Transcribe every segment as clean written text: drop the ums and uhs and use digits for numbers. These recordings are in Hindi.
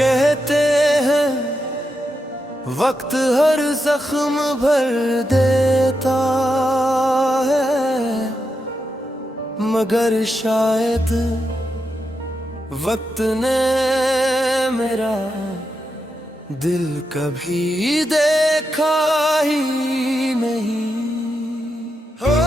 कहते हैं वक्त हर जख्म भर देता है, मगर शायद वक्त ने मेरा दिल कभी देखा ही नहीं। हो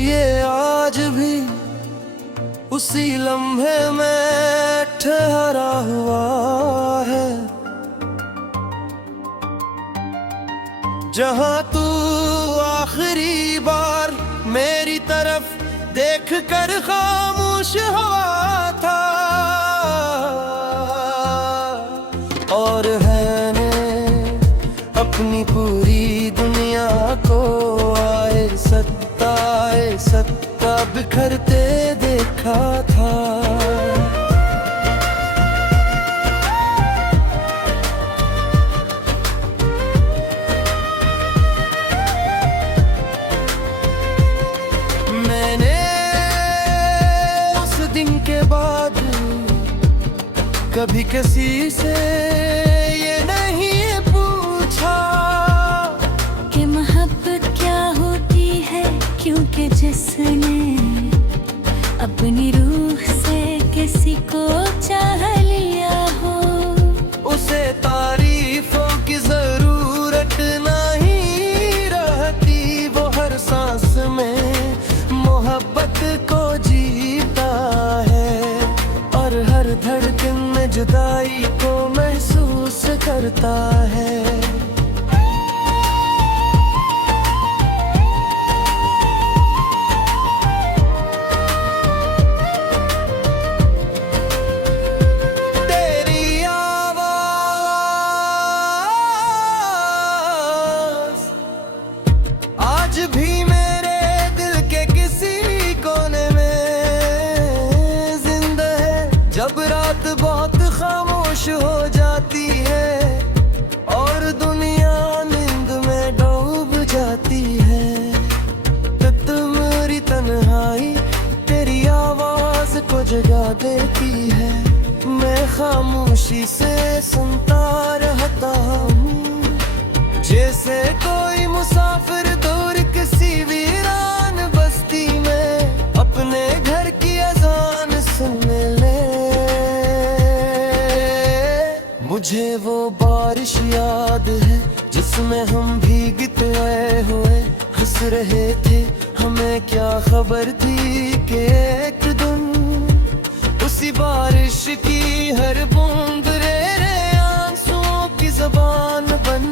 ये आज भी उसी लम्हे में ठहरा हुआ है, जहां तू आखिरी बार मेरी तरफ देख कर खामोश हुआ था। और मैंने अपनी पूरी दुनिया को आए सत्ता बिखरते देखा था। मैंने उस दिन के बाद कभी किसी से ये नहीं पूछा कि मोहब्बत क्या होती है, क्योंकि जिसने अपनी रूह से किसी को चाह लिया हो, उसे तारीफों की जरूरत नहीं रहती। वो हर सांस में मोहब्बत को जीता है, और हर धड़कन में जुदाई को महसूस करता है। आज भी मेरे दिल के किसी कोने में जिंदा है, जब रात बहुत खामोश हो जाती है और दुनिया नींद में डूब जाती है, तो तुम्हारी तन्हाई तेरी आवाज को जगा देती है। मैं खामोशी से सुनता रहता हूँ, जैसे कोई मुसाफिर दूर किसी वीरान बस्ती में अपने घर की अजान सुनने ले। मुझे वो बारिश याद है जिसमें हम भीगते हुए हंस रहे थे। हमें क्या खबर थी कि एक दिन उसी बारिश की हर बूंद रे आंसुओं की ज़बान बन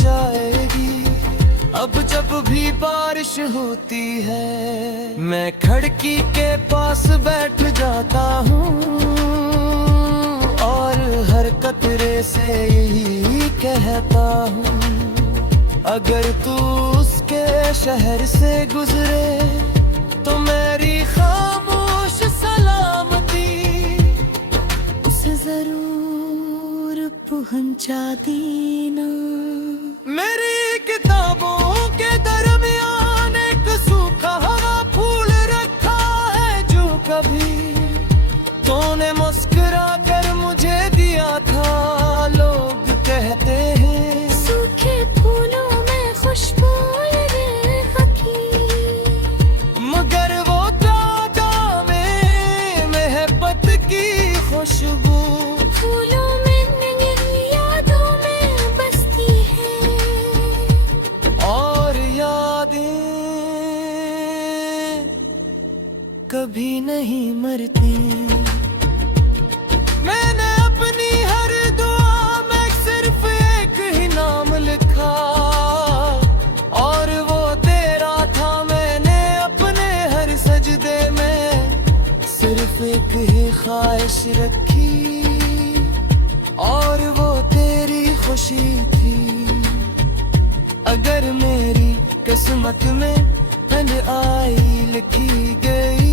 जाएगी। अब जब भी बारिश होती है मैं खिड़की के पास बैठ जाता हूँ, और हर कतरे से यही कहता हूँ, अगर तू उसके शहर से गुजरे तो मेरी खामोश सलामती उसे जरूर पहुंचा देना। मेरी किताबों के दरमियान एक सूखा हवा फूल रखा है, जो कभी तूने मुस्कुरा कर मुझे दिया था। लोग कहते हैं सूखे फूलों में खुशबू मगर वो ताजा में मोहब्बत की खुशबू फूलों में नहीं यादों में बसती है, और यादें कभी नहीं मरती। मैंने अपनी हर दुआ में सिर्फ एक ही नाम लिखा, और वो तेरा था। मैंने अपने हर सजदे में सिर्फ एक ही ख्वाहिश रखी, और वो तेरी खुशी थी। अगर मेरी किस्मत में आई लिखी गई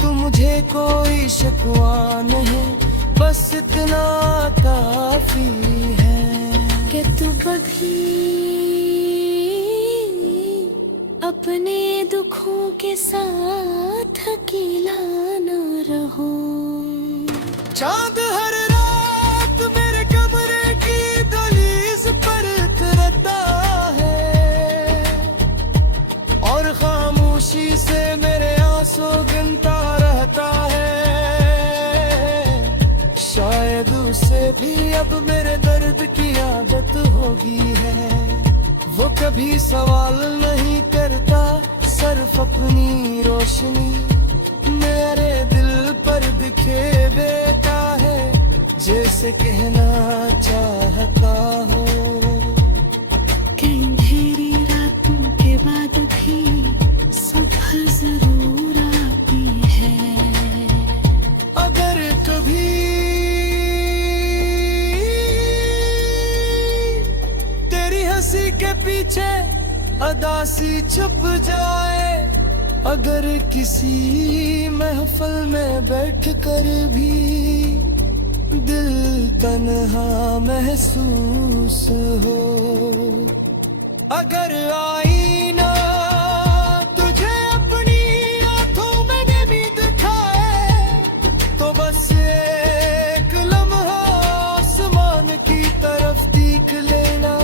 तो मुझे कोई शिकवा नहीं, बस इतना काफी है कि तू कभी दुखों के साथ अकेला न रहो। चांद हर रात मेरे कमरे की दहलीज पर उतरता है और खामोशी से मेरे आंसू गिनता रहता है। शायद उसे भी अब मेरे दर्द की आदत होगी है। वो कभी सवाल नहीं करता, सिर्फ अपनी रोशनी मेरे दिल पर दिखे देता है, जैसे कहना चाहता हो कि अंधेरी रातों के बाद भी सुबह जरूर आती है। अगर कभी तेरी हंसी के पीछे अदासी छुप जाए, अगर किसी महफिल में बैठ कर भी दिल तन्हा महसूस हो, अगर आईना तुझे अपनी आंखों में नहीं दिखाए, तो बस एक लम्हा आसमान की तरफ देख लेना।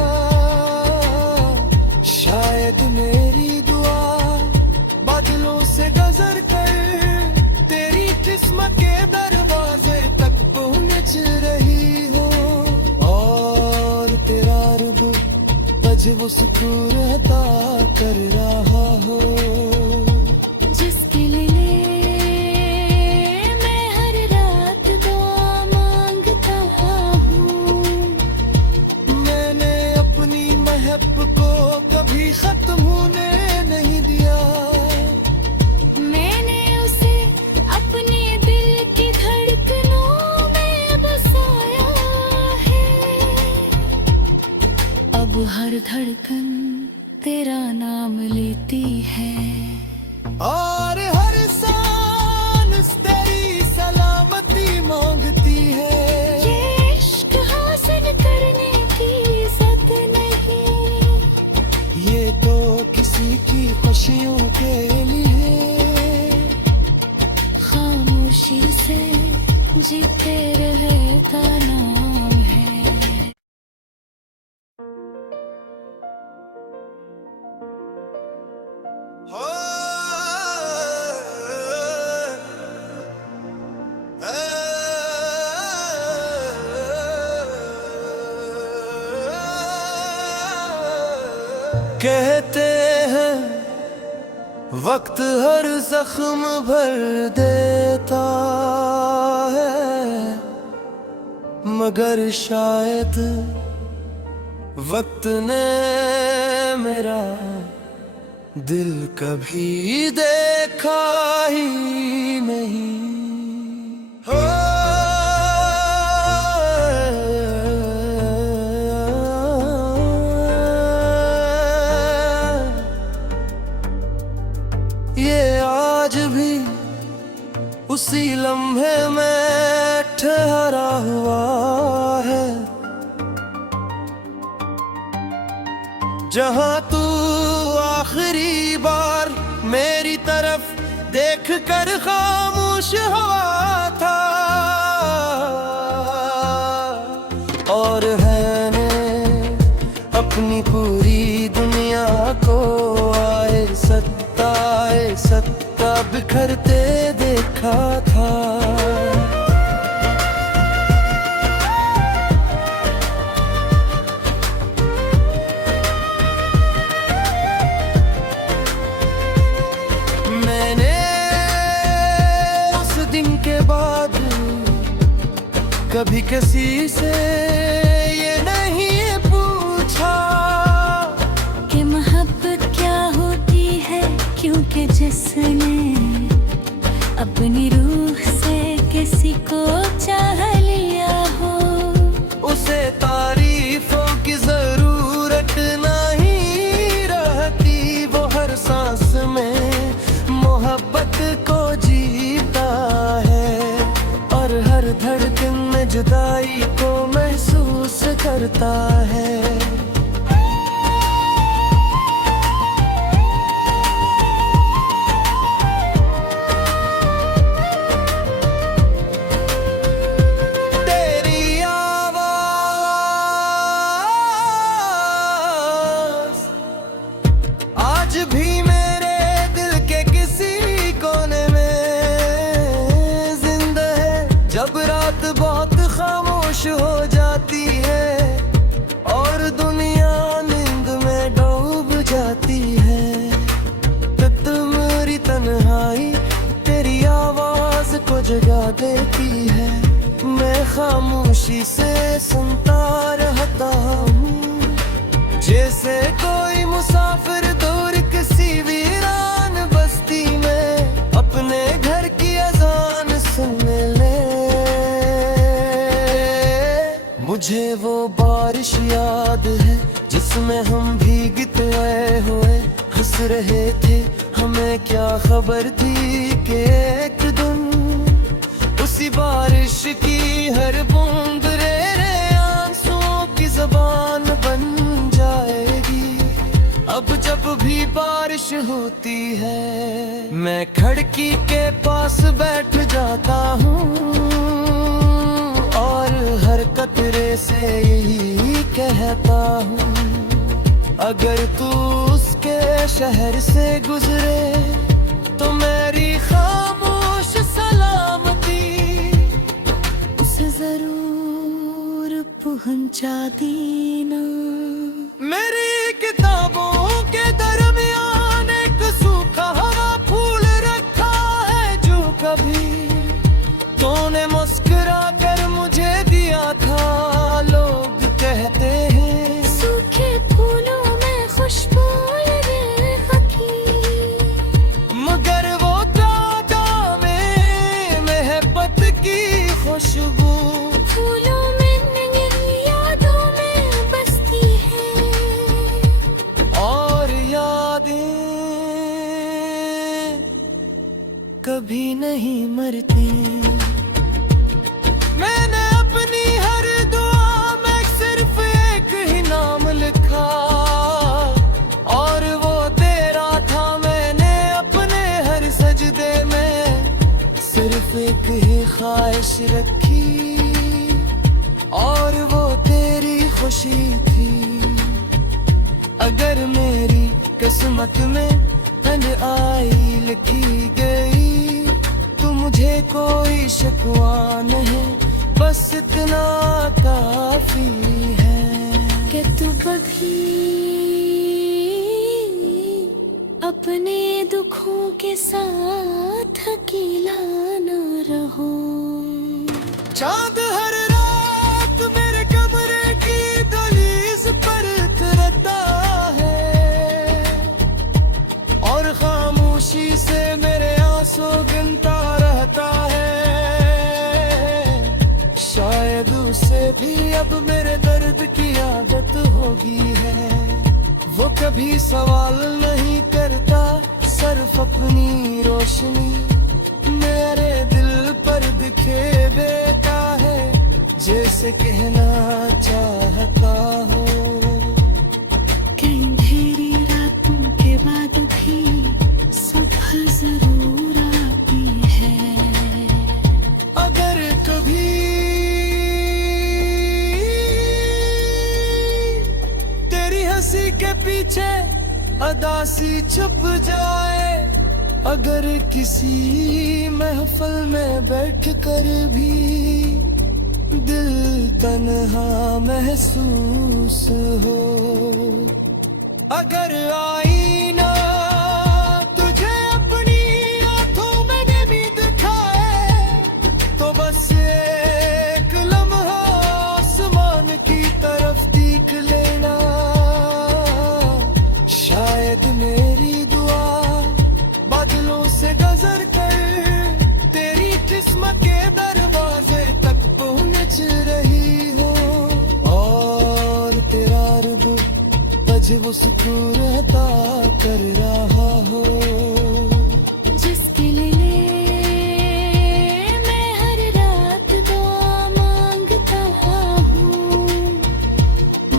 शायद मेरी दुआ बादलों से गुजर कर तेरी किस्मत के दरवाजे तक पहुंच रही हो, और तेरा रब आज वो सुकून अता कर रहा हो जिसके लिए मैं हर रात दुआ मांगता हूँ। मैंने अपनी महब को कभी खत्म होने नहीं दिया। मैंने उसे अपने दिल की धड़कनों में बसाया है। अब हर धड़कन तेरा नाम लेती है, और हर सांस तेरी सलामती मांगती है। ये इश्क हासिल करने की इज्जत नहीं, ये तो किसी की खुशियों के लिए खामोशी से जीते रहे का नाम है। हो कहते हैं वक्त हर जख्म भर देता है, मगर शायद वक्त ने मेरा दिल कभी देखा ही नहीं। हो ये आज भी उसी लम्हे में ठहरा हुआ है, जहां तू आखिरी बार मेरी तरफ देख कर खामोश हुआ था। और मैंने अपनी पूरी दुनिया को आए सत्ता बिखरते देखा था। कभी किसी से ये नहीं पूछा कि मोहब्बत क्या होती है, क्योंकि जिसने अपनी रूह से किसी को चाह लिया हो, उसे तारीफों की जरूरत नहीं रहती। वो हर सांस में मोहब्बत को जीता है, और हर धड़कन में जुदाई को महसूस करता है। मुझे वो बारिश याद है जिसमें हम भीगते आए हुए हंस रहे थे। हमें क्या खबर थी कि एक दिन उसी बारिश की हर बूंद रे आंसुओं की ज़बान बन जाएगी। अब जब भी बारिश होती है मैं खिड़की के पास बैठ जाता हूँ और हर कतरे से यही कहता हूँ, अगर तू उसके शहर से गुजरे तो मेरी खामोश सलामती उसे जरूर पहुंचा देना। मेरी किताबों के दरमियान एक सूखा हरा फूल रखा है जो कभी तूने मुस्कुरा कर मुझे दिया था। लोग कहते हैं सूखे फूलों में खुशबू रखी, मगर वो ताजा में महबत की खुशबू फूलों में नहीं यादों में बसती है। और यादें कभी नहीं मरती। मैंने अपनी हर दुआ में सिर्फ एक ही नाम लिखा और वो तेरा था। मैंने अपने हर सजदे में सिर्फ एक ही ख्वाहिश रखी और वो तेरी खुशी थी। अगर मेरी किस्मत में आई लिखी गई तो मुझे कोई शिकवा नहीं, बस इतना काफी है कि तू कभी अपने दुखों के साथ अकेला न रहो। चांद हर रात मेरे कमरे की दहलीज पर उतरता है और खामोशी से मेरे आंसू गिनता रहता है। शायद उसे भी अब मेरे दर्द की आदत होगी है। वो कभी सवाल नहीं करता, सिर्फ अपनी रोशनी मेरे दिल पर दिखे देता है, जैसे कहना चाहता हो कि अंधेरी रातों के बाद भी सुबह जरूर आती है। अगर कभी तेरी हंसी के पीछे अदासी छुप जाए, अगर किसी महफिल में बैठकर भी दिल तन्हा महसूस हो, अगर आईना तुझे अपनी आंखों में नमी दिखाए तो बस एक लम्हा आसमान की तरफ देख लेना। शायद मेरी दुआ बादलों से गुजर कर तेरी किस्मत के दरवाजे तक पहुंच रही हो और तेरा रब तुझे वो सुकून अता कर रहा हो जिसके लिए मैं हर रात दुआ मांगता हूँ।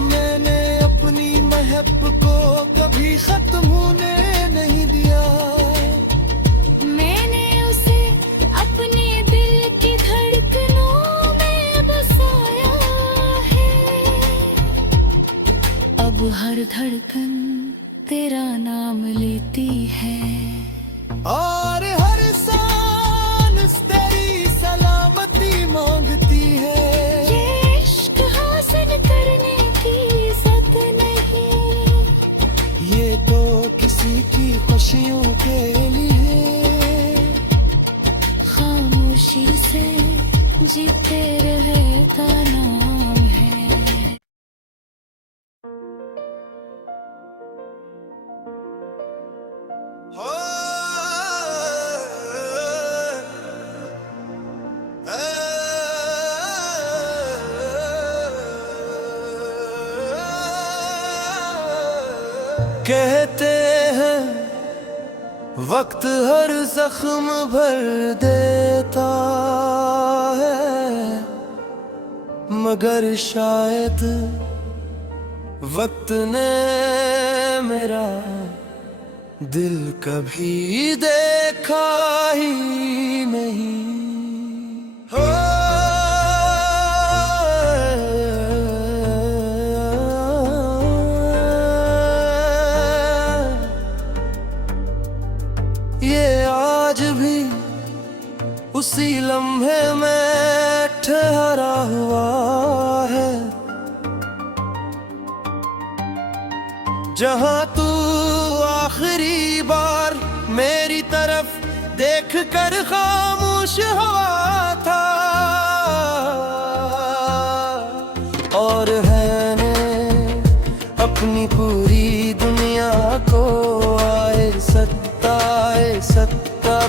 मैंने अपनी महब को कभी खत्म होने नहीं दिया। मैंने उसे अपने दिल की धड़कनों में बसाया है। अब हर धड़कन तेरा नाम लेती है और हर सांस तेरी सलामती मांगती है। ये इश्क हासिल करने की इज्जत नहीं, ये तो किसी की खुशियों के लिए खामोशी से जीते रहे का नाम है। हो कहते हैं वक्त हर जख्म भर देता है, मगर शायद वक्त ने मेरा दिल कभी देखा ही नहीं। हो ये आज भी उसी लम्हे में ठहरा हुआ है, जहां तू आखिरी बार मेरी तरफ देख कर खामोश हुआ था। और मैंने अपनी पूरी दुनिया को आए सत्ता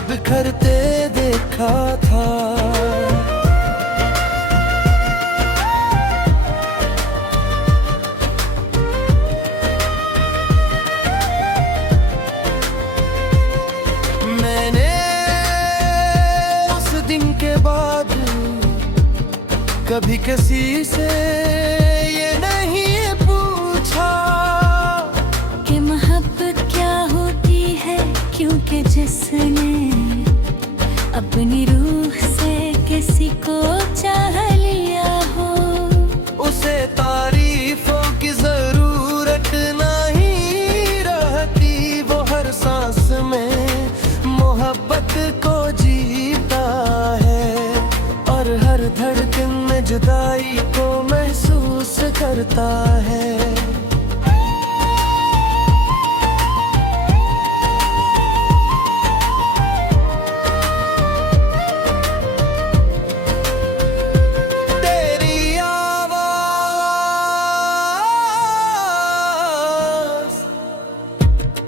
बिखरते देखा था। मैंने उस दिन के बाद कभी किसी से ये नहीं पूछा कि मोहब्बत क्या होती है, क्योंकि जिसने अपनी रूह से किसी को चाह लिया हो, उसे तारीफों की जरूरत नहीं रहती। वो हर सांस में मोहब्बत को जीता है, और हर धड़कन में जुदाई को महसूस करता है।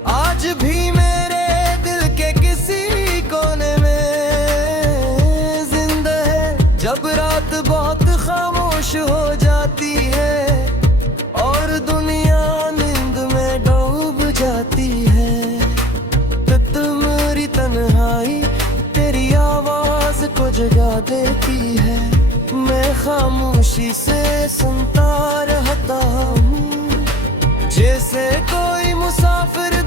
आज भी मेरे दिल के किसी कोने में जिंदा है, जब रात बहुत खामोश हो जाती है और दुनिया नींद में डूब जाती है। तो तुम्हारी तन्हाई तेरी आवाज को जगा देती है, मैं खामोशी से सुनता रहता हूँ, जैसे कोई मुसाफिर